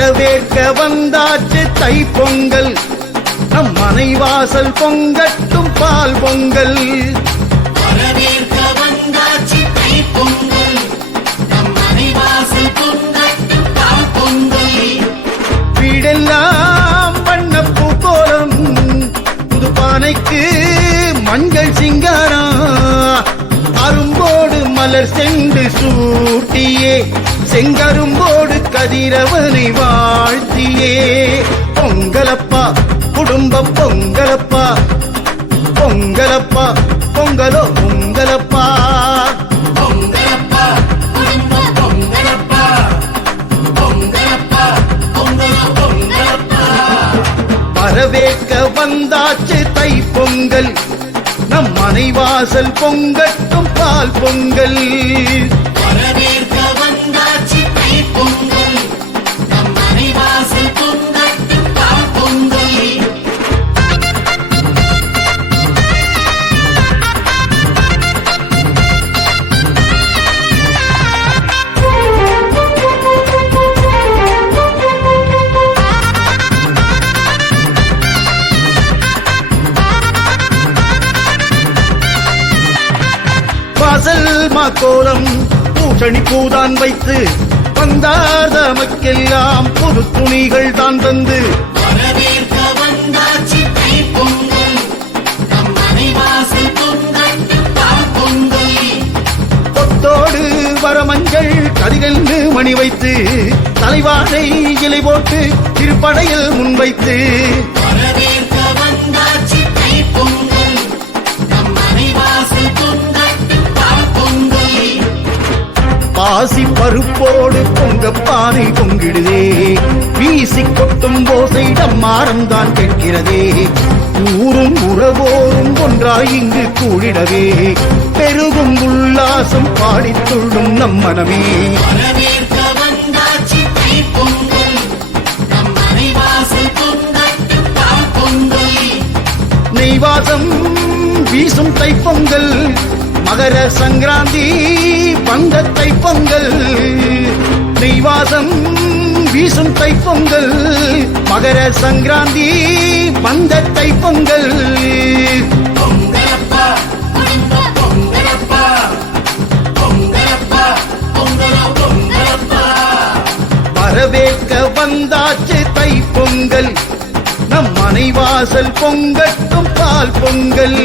வரவேற்க வந்தாச்சு தை பொங்கல். நம் மனைவாசல் பொங்கட்டும் பால் பொங்கல். வரவேற்க வந்தாச்சு தை பொங்கல். நம் மனைவாசல் பொங்கட்டும் பால் பொங்கல். வீடெல்லாம் வண்ண பூக்கோலம் புது பானைக்கு மஞ்சள் சிங்காரம் அரும்போடு மலர் சென்று சூட்டியே. செங்கரும்போடு கதிரவனை வாழ்த்தியே. பொங்கலப்பா குடும்ப பொங்கலப்பா. பொங்கலப்பா பொங்கலோ பொங்கலப்பா. வரவேற்க வந்தாச்சு தை பொங்கல். நம் மனைவாசல் பொங்கட்டும் பால் பொங்கல். வாசல் மாக்கோலம் பூசணி பூதான் வைத்து வந்தார் தமக்கெல்லாம் புது துணிகள் தான் தந்து. கொத்தோடு வரமஞ்சள் கதிகென்று மணி வைத்து தலைவாழை இலை போட்டு திருப்படையில் முன்வைத்து. பாசி பருப்போடு பொங்க பானை பொங்கிடுதே. வீசி கொட்டும் ஓசை நம்மாரம் தான் கேட்கிறதே. ஊரும் உறவோரும் ஒன்றாய் இங்கு கூடிடவே. பெருகும் உல்லாசம் பாடித் துள்ளும் நம் மனமே. நெய்வாசம் வீசும் தைப்பொங்கல். மகர சங்கராந்தி வந்த தைப்பொங்கல் நெய்வாசம் வீசும் தைப்பொங்கல் மகர சங்கராந்தி வந்த தைப்பொங்கல் வரவேற்க வந்தாச்சு தை பொங்கல் நம் மனைவாசல் பொங்கட்டும் பால் பொங்கல்.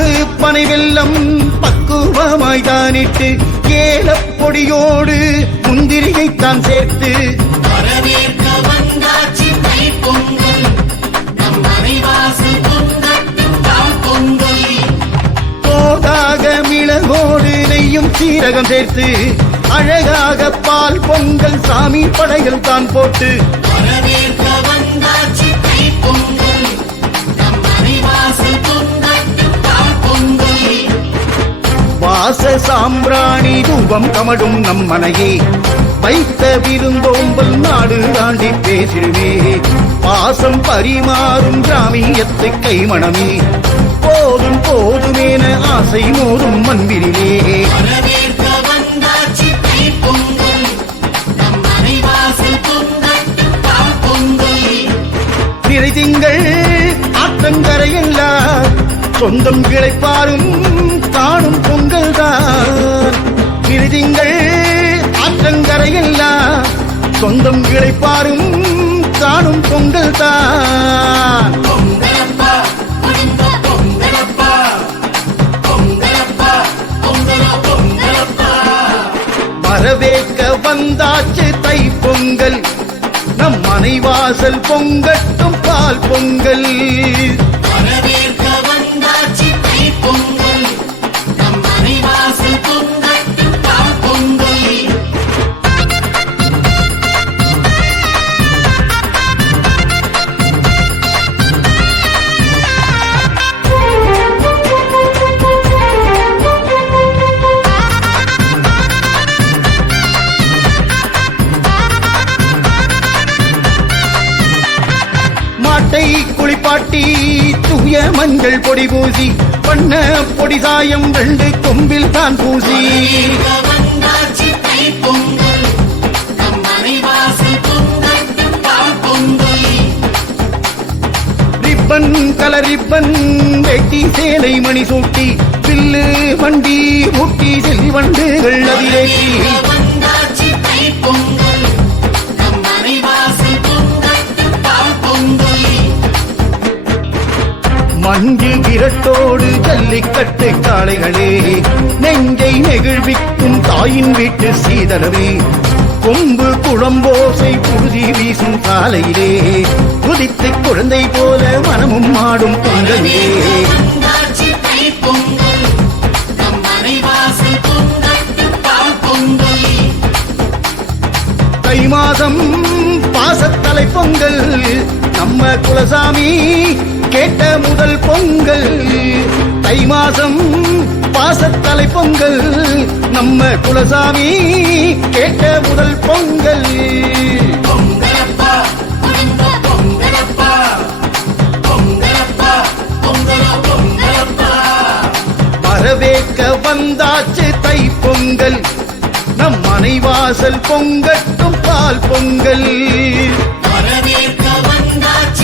பாகு பனை வெல்லம் பக்குவமாய் தானிட்டு ஏலப் பொடியோடு முந்திரியைத்தான் சேர்த்து வரவேற்க வந்தாச்சு தை பொங்கல் நம் மனைவாசல் பொங்கட்டும் பால் பொங்கல். போதாக மிளகோடு நெய்யும் சீரகம் சேர்த்து அழகாக பால் பொங்கல் சாமி படைகள் தான் போட்டு வரவேற்க வந்தாச்சு தை பொங்கல் வாச சாம்பிராணி தூபம் கமடும் நம் மனையே. வைத்த விருந்தோம்பல் நாடு தாண்டி பேசிடுவே. பாசம் பரிமாறும் கிராமியத்தை கைமணமே. போதும் போதுமேன ஆசை மோதும் மண்பிரிலே சொந்தம் கிளைப்பாரும் காணும் பொங்கல் தான் திரை திங்கள் ஆற்றங்கரையெல்லாம் சொந்தம் கிளைப்பாரும் காணும் பொங்கல் தான் வரவேற்க வந்தாச்சு தை பொங்கல். நம் மனைவாசல் பொங்கட்டும் பால் பொங்கல். மஞ்சள் பொடி பூசி பண்ண பொடி சாயம் ரெண்டு கொம்பில் தான் பூசி. ரிப்பன் கலர் ரிப்பன் வெட்டி சேலை மணி சூட்டி பில்லு வண்டி முட்டி செல்வண்டுகள் அதிலேற்றி மஞ்சு விரட்டோடு ஜல்லிக்கட்டு காளைகளே நெஞ்சை நெகிழ்விக்கும் தாயின் வீட்டு சீதனவே கொம்பு குழம்போசை புழுதி வீசும் காலையிலே குதித்து குழந்தை போல மனமும் பால் பொங்கல். தை மாதம் பாசத்தலை பொங்கல் நம்ம குலசாமி கேட்ட முதல் பொங்கல். தை மாதம் பாசத்தலை பொங்கல். நம்ம குலசாமி கேட்ட முதல் பொங்கல். வரவேற்க வந்தாச்சு தை பொங்கல். நம் மனைவாசல் பொங்கட்டும் பால் பொங்கல். வரவேற்க வந்தாச்சு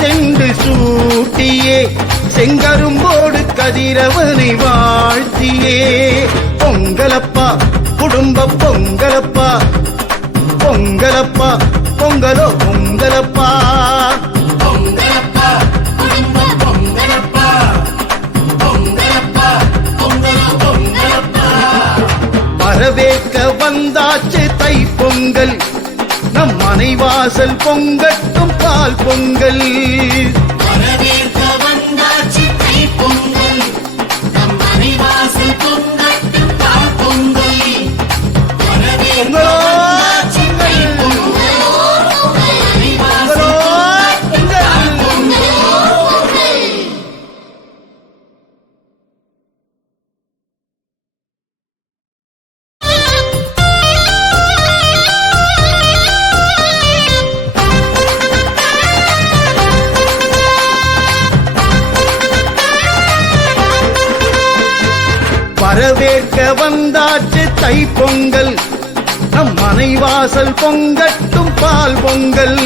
சென்று சூட்டியே செங்கரும்போடு கதிரவனை வாழ்த்தியே. பொங்கலப்பா குடும்ப பொங்கலப்பா பொங்கலப்பா பொங்கலோ பொங்கலப்பா. வரவேற்க வந்தாச்சு தை பொங்கல் நம் மனைவாசல் பொங்கட்டும் பால் பொங்கல். பொங்கல். வரவேற்க வந்தாச்சு தை பொங்கல். நம் மனைவாசல் பொங்கட்டும் பால் பொங்கல்.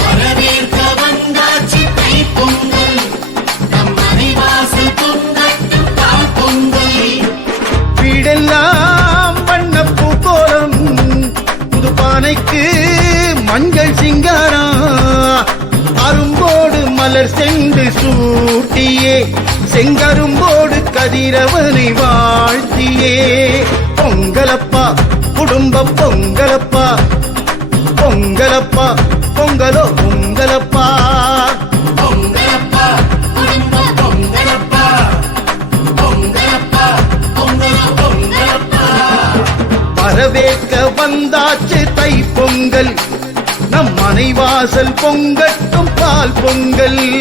வரவேற்க வந்தாச்சு தைப்பொங்கல் நம் மனைவாசல் பொங்கட்டும் பால் பொங்கல். வீடெல்லாம் வண்ணப்பூ கோலம் புது பானைக்கு மஞ்சள் சிங்காரம் அரும்போடு மலர் சென்று சூட்டியே. செங்கரும்போடு கதிரவனை வாழ்த்தியே. பொங்கலப்பா குடும்ப பொங்கலப்பா. பொங்கலப்பா பொங்கலோ பொங்கலப்பா. வரவேற்க வந்தாச்சு தை பொங்கல். நம் மனைவாசல் பொங்கட்டும் பால் பொங்கல்.